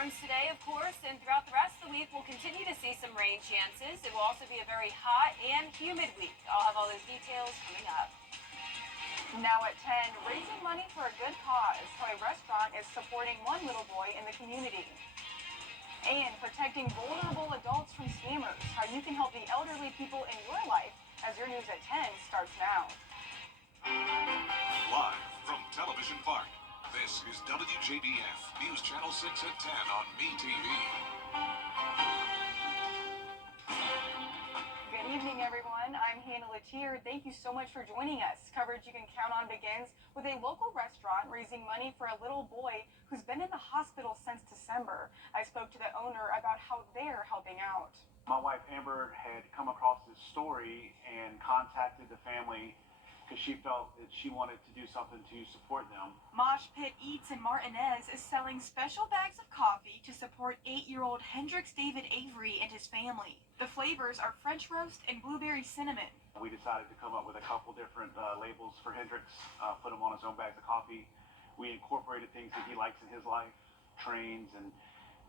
storms today, of course, and throughout the rest of the week, we'll continue to see some rain chances. It will also be a very hot and humid week. I'll have all those details coming up. Now at 10, raising money for a good cause, how a restaurant is supporting one little boy in the community. And protecting vulnerable adults from scammers, how you can help the elderly people in your life, as your news at 10 starts now. Live from Television Park, this is WJBF, News Channel 6 at 10 on MeTV. Good evening, everyone. I'm Hannah Latier. Thank you so much for joining us. Coverage you can count on begins with a local restaurant raising money for a little boy who's been in the hospital since December. I spoke to the owner about how they're helping out. My wife Amber had come across this story and contacted the family because she felt that she wanted to do something to support them. Mosh Pit Eats in Martinez is selling special bags of coffee to support 8-year-old Hendrix David Avery and his family. The flavors are French roast and blueberry cinnamon. We decided to come up with a couple different labels for Hendrix, put him on his own bags of coffee. We incorporated things that he likes in his life, trains and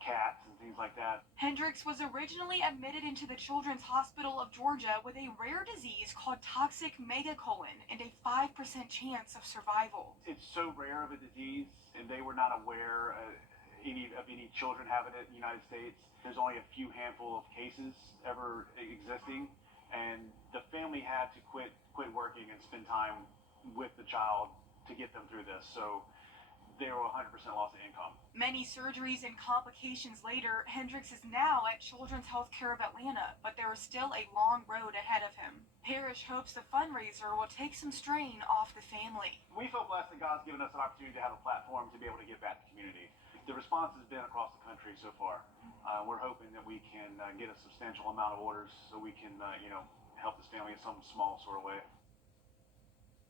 cats and things like that. Hendrix was originally admitted into the Children's Hospital of Georgia with a rare disease called toxic megacolon and a 5% chance of survival. It's so rare of a disease, and they were not aware of any children having it in the United States. There's only a few handful of cases ever existing, and the family had to quit working and spend time with the child to get them through this. So they were 100% loss of income. Many surgeries and complications later, Hendrix is now at Children's Healthcare of Atlanta, but there is still a long road ahead of him. Parrish hopes the fundraiser will take some strain off the family. We feel blessed that God's given us an opportunity to have a platform to be able to give back to the community. The response has been across the country so far. We're hoping that we can get a substantial amount of orders so we can, help this family in some small sort of way.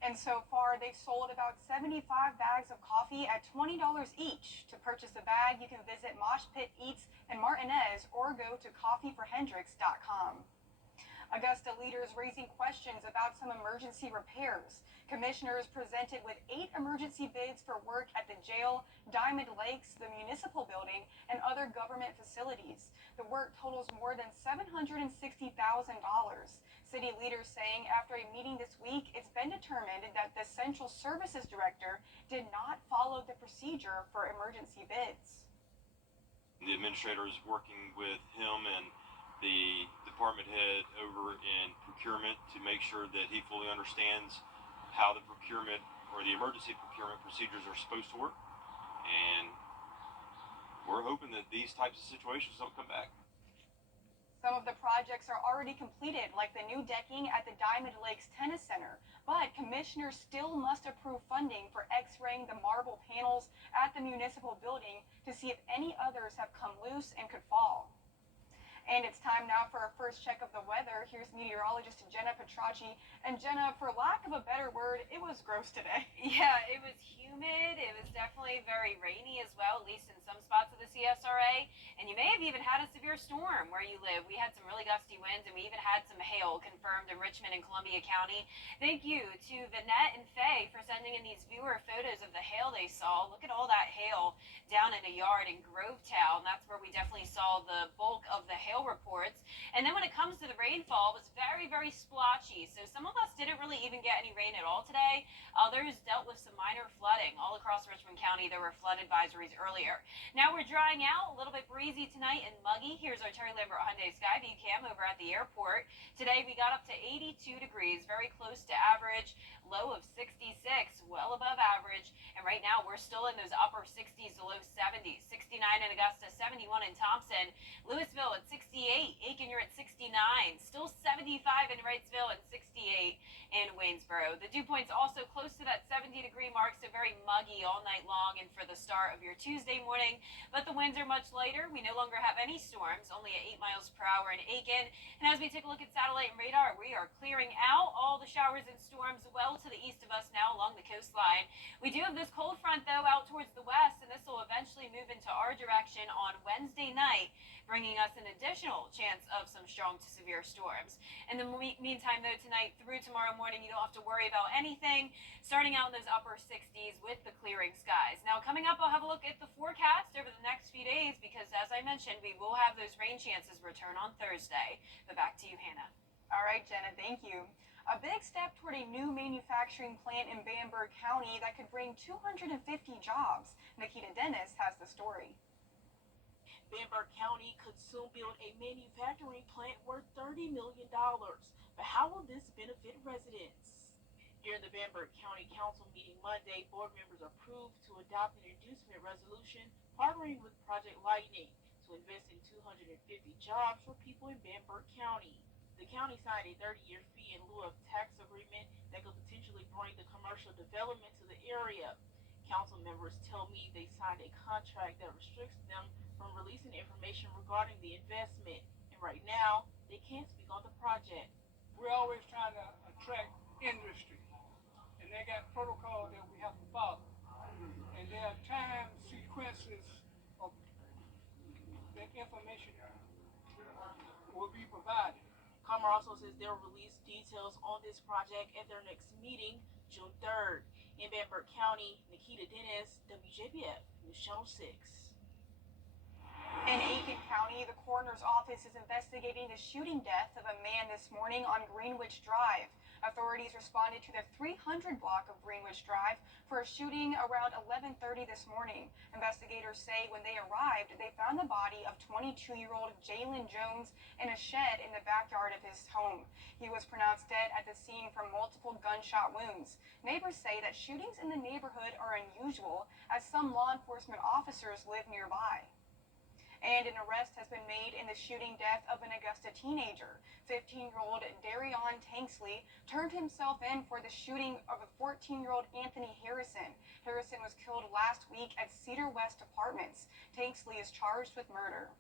And so far, they've sold about 75 bags of coffee at $20 each. To purchase a bag, you can visit Mosh Pit Eats in Martinez or go to coffeeforhendrix.com. Augusta leaders raising questions about some emergency repairs. Commissioners presented with 8 emergency bids for work at the jail, Diamond Lakes, the municipal building, and other government facilities. The work totals more than $760,000. City leaders saying after a meeting this week, it's been determined that the Central Services Director did not follow the procedure for emergency bids. The administrator is working with him and the department head over in procurement to make sure that he fully understands how the procurement or the emergency procurement procedures are supposed to work. And we're hoping that these types of situations don't come back. Some of the projects are already completed, like the new decking at the Diamond Lakes Tennis Center, but commissioners still must approve funding for x-raying the marble panels at the municipal building to see if any others have come loose and could fall. And it's time now for our first check of the weather. Here's meteorologist Jenna Petracci. And Jenna, for lack of a better word, it was gross today. Yeah, it was humid. It was definitely very rainy as well, at least in some spots of the CSRA. And you may have even had a severe storm where you live. We had some really gusty winds, and we even had some hail confirmed in Richmond and Columbia County. Thank you to Vanette and Faye for sending in these viewer photos of the hail they saw. Look at all that hail down in a yard in Grovetown. That's where we definitely saw the bulk of the hail reports. And then when it comes to the rainfall, it was very, very splotchy. So some of us didn't really even get any rain at all today. Others dealt with some minor flooding. All across Richmond County, there were flood advisories earlier. Now we're drying out, a little bit breezy tonight and muggy. Here's our Terry Lambert Hyundai Skyview cam over at the airport. Today we got up to 82 degrees, very close to average, low of 66, well above average. And right now we're still in those upper 60s to low 70s. 69 in Augusta, 71 in Thompson, Louisville at 68, Aiken you're at 69, still 75 in Wrightsville and 68 in Waynesboro. The dew point's also close to that 70-degree mark, so very muggy all night long and for the start of your Tuesday morning. But the winds are much lighter. We no longer have any storms, only at 8 miles per hour in Aiken. And as we take a look at satellite and radar, we are clearing out all the showers and storms well to the east of us now along the coastline. We do have this cold front, though, out towards the west, and this will eventually move into our direction on Wednesday night, bringing us an additional chance of some strong to severe storms. In the meantime, though, tonight through tomorrow morning, you don't have to worry about anything. Starting out in those upper 60s with the clearing skies. Now, coming up, I'll have a look at the forecast over the next few days because, as I mentioned, we will have those rain chances return on Thursday. But back to you, Hannah. All right, Jenna, thank you. A big step toward a new manufacturing plant in Bamberg County that could bring 250 jobs. Nikita Dennis has the story. Bamberg County could soon build a manufacturing plant worth $30 million. But how will this benefit residents? During the Bamberg County Council meeting Monday, board members approved to adopt an inducement resolution partnering with Project Lightning to invest in 250 jobs for people in Bamberg County. The county signed a 30-year fee in lieu of tax agreement that could potentially bring the commercial development to the area. Council members tell me they signed a contract that restricts them from releasing information regarding the investment, and right now they can't speak on the project. We're always trying to attract industry, and they got protocol that we have to follow, and there are time sequences of that information will be provided. Comer also says they'll release details on this project at their next meeting, June 3rd. In Bamberg County, Nikita Dennis, WJBF, News Channel 6. In Aiken County, the coroner's office is investigating the shooting death of a man this morning on Greenwich Drive. Authorities responded to the 300 block of Greenwich Drive for a shooting around 11:30 this morning. Investigators say when they arrived, they found the body of 22-year-old Jalen Jones in a shed in the backyard of his home. He was pronounced dead at the scene from multiple gunshot wounds. Neighbors say that shootings in the neighborhood are unusual as some law enforcement officers live nearby. And an arrest has been made in the shooting death of an Augusta teenager. 15-year-old Darion Tanksley turned himself in for the shooting of a 14-year-old Anthony Harrison. Harrison was killed last week at Cedar West Apartments. Tanksley is charged with murder.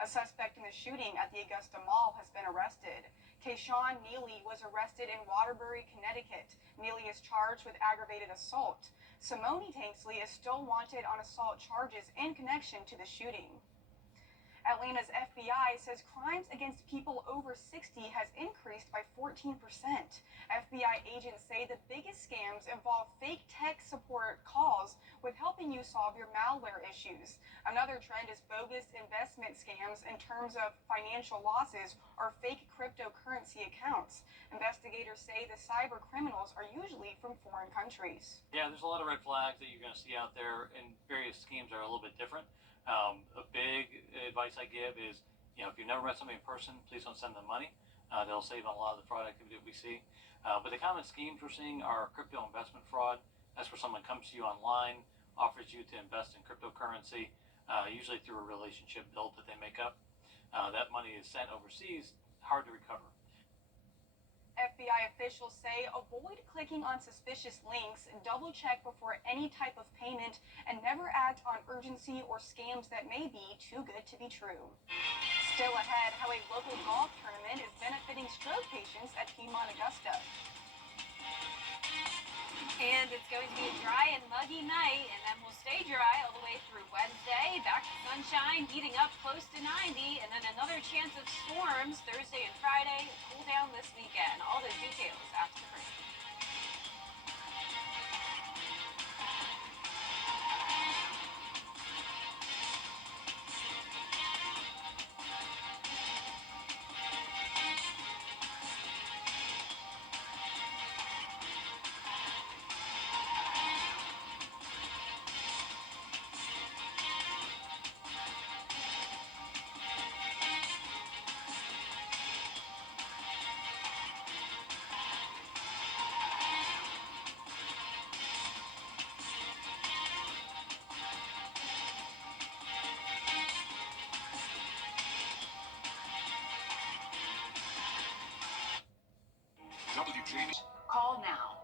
A suspect in the shooting at the Augusta Mall has been arrested. Kayshawn Neely was arrested in Waterbury, Connecticut. Neely is charged with aggravated assault. Simone Tanksley is still wanted on assault charges in connection to the shooting. Atlanta's FBI says crimes against people over 60 has increased by 14%. FBI agents say the biggest scams involve fake tech support calls with helping you solve your malware issues. Another trend is bogus investment scams in terms of financial losses or fake cryptocurrency accounts. Investigators say the cyber criminals are usually from foreign countries. Yeah, there's a lot of red flags that you're going to see out there, and various schemes are a little bit different. A big advice I give is, if you've never met somebody in person, please don't send them money. They'll save on a lot of the fraud activity that we see. But the common schemes we're seeing are crypto investment fraud. That's where someone comes to you online, offers you to invest in cryptocurrency, usually through a relationship build that they make up. That money is sent overseas, hard to recover. FBI officials say avoid clicking on suspicious links, double check before any type of payment, and never act on urgency or scams that may be too good to be true. Still ahead, how a local golf tournament is benefiting stroke patients at Piedmont Augusta. And it's going to be a dry and muggy night, and then we'll stay dry all the way through Wednesday. Back to sunshine, heating up close to 90, and then another chance of storms Thursday and Friday. Cool down this weekend. All those details after the break. WJBF. Call now.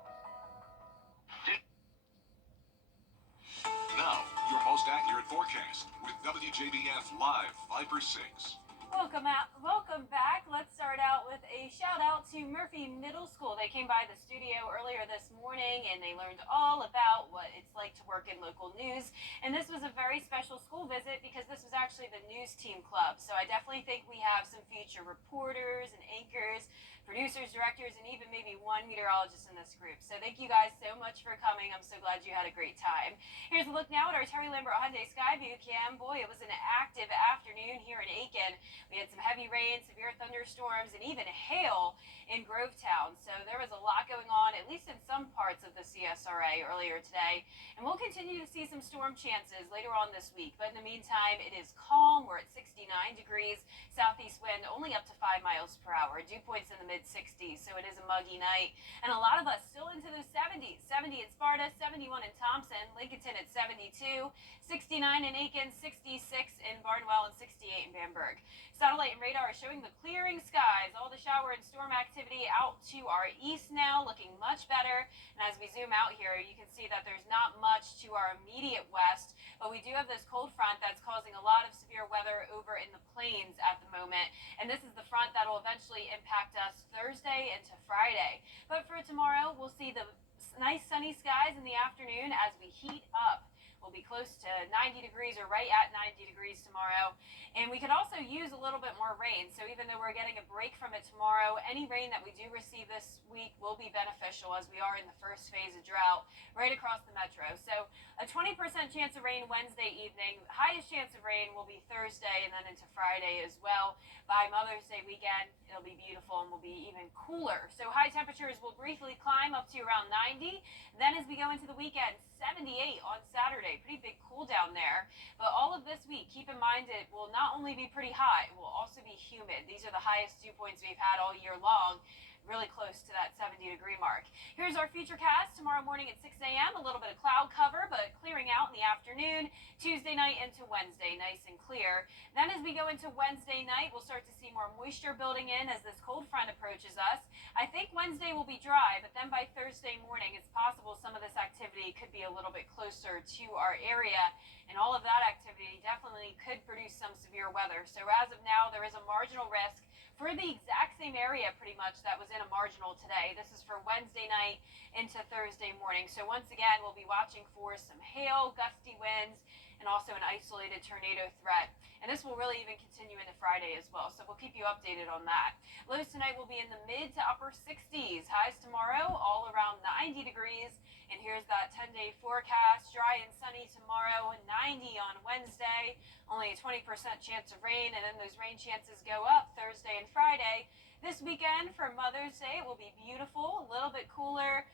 Now, your most accurate forecast with WJBF Live Viper 6. Welcome back. Let's start out with a shout out to Murphy Middle School. They came by the studio earlier this morning and they learned all about what it's like to work in local news. And this was a very special school visit because this was actually the news team club. So I definitely think we have some future reporters and anchors, producers, directors, and even maybe one meteorologist in this group. So thank you guys so much for coming. I'm so glad you had a great time. Here's a look now at our Terry Lambert Hyundai Skyview cam. Boy, it was an active afternoon here in Aiken. We had some heavy rain, severe thunderstorms, and even hail in Grovetown. So there was a lot going on, at least in some parts of the CSRA earlier today. And we'll continue to see some storm chances later on this week. But in the meantime, it is calm. We're at 69 degrees. Southeast wind only up to 5 miles per hour. Dew points in the mid-60s, so it is a muggy night. And a lot of us still into the 70s. 70 in Sparta, 71 in Thompson, Lincolnton at 72, 69 in Aiken, 66 in Barnwell, and 68 in Bamberg. Satellite and radar are showing the clearing skies. All the shower and storm activity out to our east now, looking much better. And as we zoom out here, you can see that there's not much to our immediate west, but we do have this cold front that's causing a lot of severe weather over in the plains at the moment. And this is the front that will eventually impact us Thursday into Friday. But for tomorrow, we'll see the nice sunny skies in the afternoon as we heat up. We'll be close to 90 degrees or right at 90 degrees tomorrow. And we could also use a little bit more rain. So even though we're getting a break from it tomorrow, any rain that we do receive this week will be beneficial as we are in the first phase of drought right across the metro. So a 20% chance of rain Wednesday evening. Highest chance of rain will be Thursday and then into Friday as well. By Mother's Day weekend, it'll be beautiful and will be even cooler. So high temperatures will briefly climb up to around 90. Then as we go into the weekend, 78 on Saturday. Pretty big cool down there. But all of this week, keep in mind it will not only be pretty hot, it will also be humid. These are the highest dew points we've had all year long. Really close to that 70-degree mark. Here's our futurecast tomorrow morning at 6 a.m. A little bit of cloud cover, but clearing out in the afternoon. Tuesday night into Wednesday, nice and clear. Then as we go into Wednesday night, we'll start to see more moisture building in as this cold front approaches us. I think Wednesday will be dry, but then by Thursday morning, it's possible some of this activity could be a little bit closer to our area. And all of that activity definitely could produce some severe weather. So as of now, there is a marginal risk for the exact same area pretty much that was in a marginal today. This is for Wednesday night into Thursday morning. So once again, we'll be watching for some hail, gusty winds, and also an isolated tornado threat. And this will really even continue into Friday as well. So we'll keep you updated on that. Lows tonight will be in the mid to upper 60s. Highs tomorrow, all around 90 degrees. And here's that 10-day forecast. Dry and sunny tomorrow, 90 on Wednesday. Only a 20% chance of rain, and then those rain chances go up Thursday and Friday. This weekend for Mother's Day, it will be beautiful, a little bit cooler,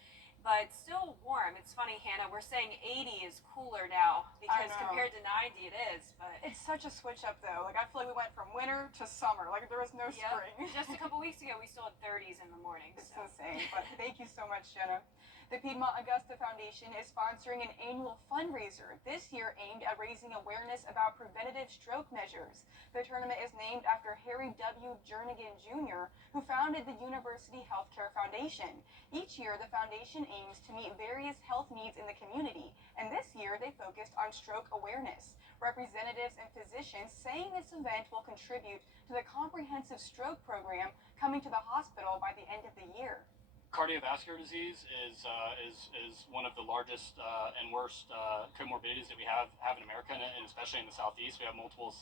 but still warm. It's funny, Hannah, we're saying 80 is cooler now because compared to 90 it is. But it's such a switch up though. Like I feel like we went from winter to summer. Like there was no spring. Just a couple weeks ago we still had 30s in the morning. It's insane. But thank you so much, Jenna. The Piedmont Augusta Foundation is sponsoring an annual fundraiser this year aimed at raising awareness about preventative stroke measures. The tournament is named after Harry W. Jernigan Jr., who founded the University Healthcare Foundation. Each year, the foundation aims to meet various health needs in the community, and this year they focused on stroke awareness. Representatives and physicians saying this event will contribute to the comprehensive stroke program coming to the hospital by the end of the year. Cardiovascular disease is one of the largest and worst comorbidities that we have in America, and especially in the Southeast. We have multiple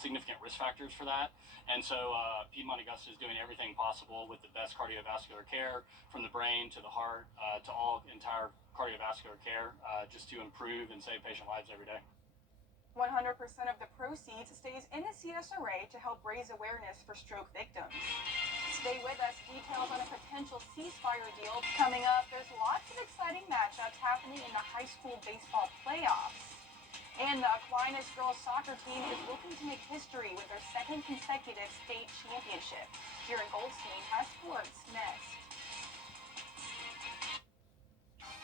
significant risk factors for that. And so Piedmont Augusta is doing everything possible with the best cardiovascular care, from the brain to the heart to all entire cardiovascular care, just to improve and save patient lives every day. 100% of the proceeds stays in the CSRA to help raise awareness for stroke victims. Stay with us. Details on a potential ceasefire deal coming up. There's lots of exciting matchups happening in the high school baseball playoffs. And the Aquinas girls soccer team is looking to make history with their second consecutive state championship. Kieran Goldstein has sports next.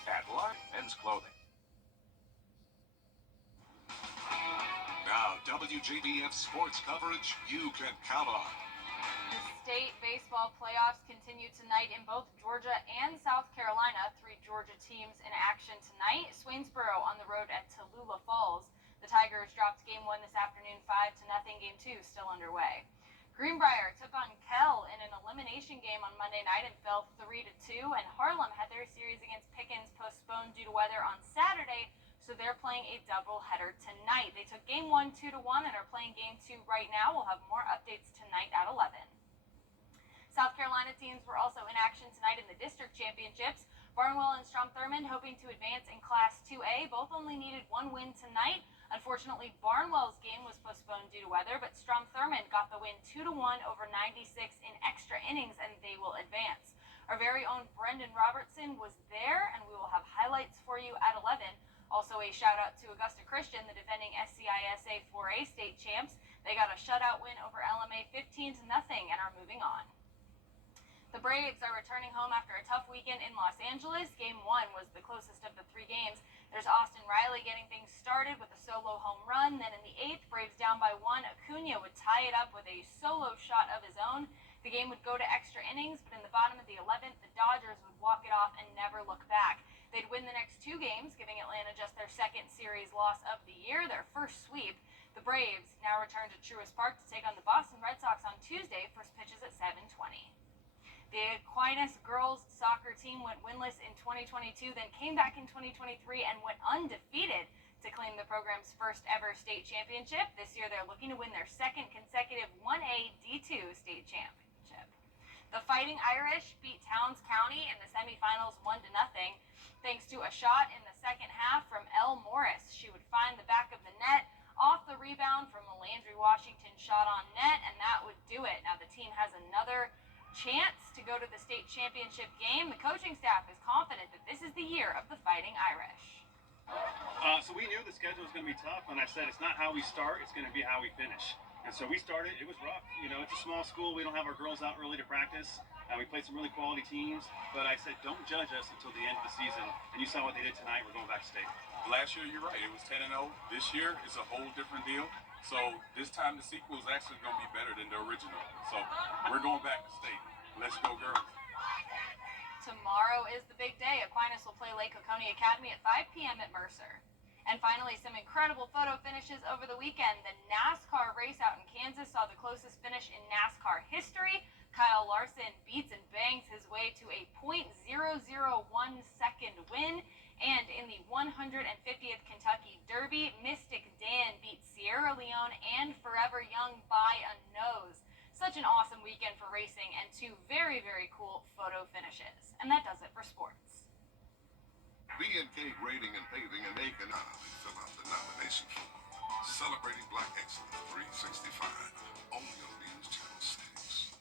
At Lark Men's Clothing. Now, WJBF sports coverage you can count on. The state baseball playoffs continue tonight in both Georgia and South Carolina. 3 Georgia teams in action tonight. Swainsboro on the road at Tallulah Falls. The Tigers dropped game 1 this afternoon 5-0. Game 2 still underway. Greenbrier took on Kell in an elimination game on Monday night and fell 3-2, and Harlem had their series against Pickens postponed due to weather on Saturday, so they're playing a doubleheader tonight. They took game 1 2-1 and are playing game 2 right now. We'll have more updates tonight at 11. South Carolina teams were also in action tonight in the district championships. Barnwell and Strom Thurmond hoping to advance in Class 2A. Both only needed one win tonight. Unfortunately, Barnwell's game was postponed due to weather, but Strom Thurmond got the win 2-1 over 96 in extra innings, and they will advance. Our very own Brendan Robertson was there, and we will have highlights for you at 11. Also, a shout out to Augusta Christian, the defending SCISA 4A state champs. They got a shutout win over LMA 15-0 and are moving on. The Braves are returning home after a tough weekend in Los Angeles. Game 1 was the closest of the 3 games. There's Austin Riley getting things started with a solo home run. Then in the 8th, Braves down by 1. Acuna would tie it up with a solo shot of his own. The game would go to extra innings, but in the bottom of the 11th, the Dodgers would walk it off and never look back. They'd win the next 2 games, giving Atlanta just their second series loss of the year, their first sweep. The Braves now return to Truist Park to take on the Boston Red Sox on Tuesday. First pitch is at 7:20. The Aquinas girls soccer team went winless in 2022, then came back in 2023 and went undefeated to claim the program's first ever state championship. This year they're looking to win their second consecutive 1A D2 state championship. The Fighting Irish beat Towns County in the semifinals 1-0 thanks to a shot in the second half from Elle Morris. She would find the back of the net off the rebound from a Landry Washington shot on net, and that would do it. Now the team has another chance to go to the state championship game. The coaching staff is confident that this is the year of the Fighting Irish. So we knew the schedule was going to be tough, and I said it's not how we start, it's going to be how we finish. And so we started, it was rough. You know, it's a small school, we don't have our girls out early to practice. We played some really quality teams, but I said don't judge us until the end of the season. And you saw what they did tonight, we're going back to state. Last year, you're right, it was 10-0. This year, it's a whole different deal. So this time, the sequel is actually going to be better than the original. So we're going back to state. Let's go, girls. Tomorrow is the big day. Aquinas will play Lake Oconee Academy at 5 p.m. at Mercer. And finally, some incredible photo finishes over the weekend. The NASCAR race out in Kansas saw the closest finish in NASCAR history. Kyle Larson beats and bangs his way to a .001 second win. And in the 150th Kentucky Derby, Mystic Dan beat Sierra Leone and Forever Young by a nose. Such an awesome weekend for racing and 2 very, very cool photo finishes. And that does it for sports. B&K Grading and Paving in Aiken. Fill out the nomination form. Celebrating Black Excellence 365. Only on News Channel 6.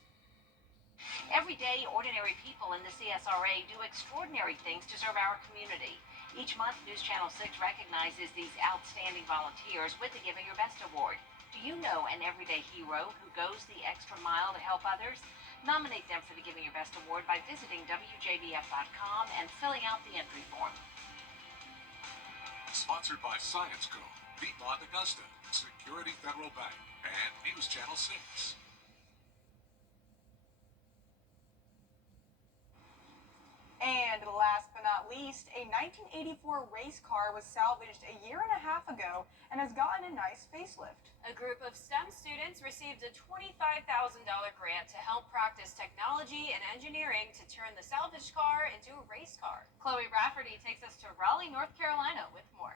Every day, ordinary people in the CSRA do extraordinary things to serve our community. Each month, News Channel 6 recognizes these outstanding volunteers with the Giving Your Best Award. Do you know an everyday hero who goes the extra mile to help others? Nominate them for the Giving Your Best Award by visiting WJBF.com and filling out the entry form. Sponsored by Science Co., Piedmont Augusta, Security Federal Bank, and News Channel 6. And last but not least, a 1984 race car was salvaged a year and a half ago and has gotten a nice facelift. A group of STEM students received a $25,000 grant to help practice technology and engineering to turn the salvaged car into a race car. Chloe Rafferty takes us to Raleigh, North Carolina with more.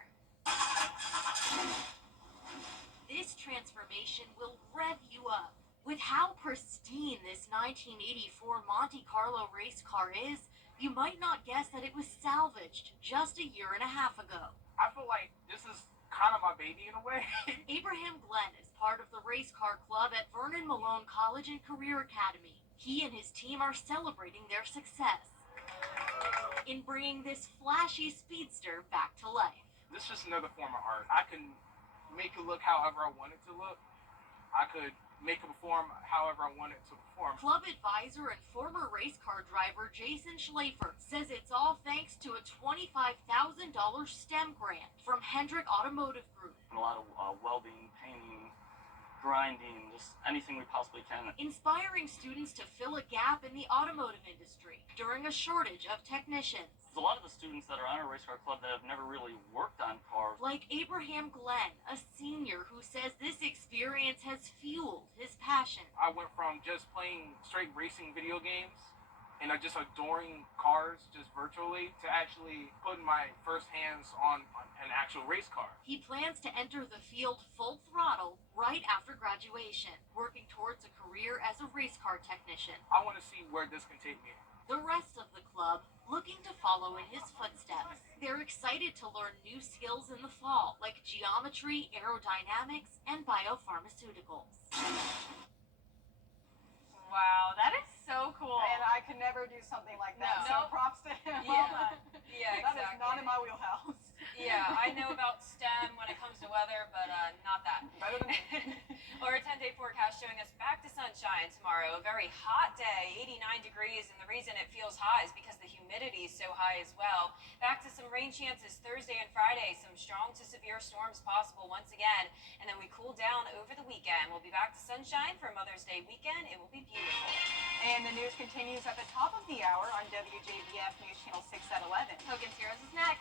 This transformation will rev you up. With how pristine this 1984 Monte Carlo race car is, you might not guess that it was salvaged just a year and a half ago. I feel like this is kind of my baby in a way. Abraham Glenn is part of the race car club at Vernon Malone College and Career Academy. He and his team are celebrating their success in bringing this flashy speedster back to life. This is just another form of art. I can make it look however I want it to look. I could make it perform however I want it to perform. Club advisor and former race car driver Jason Schlafer says it's all thanks to a $25,000 STEM grant from Hendrick Automotive Group. A lot of welding, painting, grinding, just anything we possibly can. Inspiring students to fill a gap in the automotive industry. during a shortage of technicians. There's a lot of the students that are on our race car club that have never really worked on cars. Like Abraham Glenn, a senior who says this experience has fueled his passion. I went from just playing straight racing video games and just adoring cars just virtually to actually putting my first hands on an actual race car. He plans to enter the field full throttle right after graduation, working towards a career as a race car technician. I want to see where this can take me. The rest of the club looking to follow in his footsteps. They're excited to learn new skills in the fall, like geometry, aerodynamics, and biopharmaceuticals. Wow, that is so cool. And I could never do something like that. No. So props to him. Yeah, That exactly. is not in my wheelhouse. Yeah, I know about STEM when it comes to weather, but not that. Better than me. Our 10-day forecast showing us back to sunshine tomorrow. A very hot day, 89 degrees, and the reason it feels hot is because the humidity is so high as well. Back to some rain chances Thursday and Friday. Some strong to severe storms possible once again, and then we cool down over the weekend. We'll be back to sunshine for Mother's Day weekend. It will be beautiful. And the news continues at the top of the hour on WJBF News Channel 6 at 11. Hogan's Heroes is next.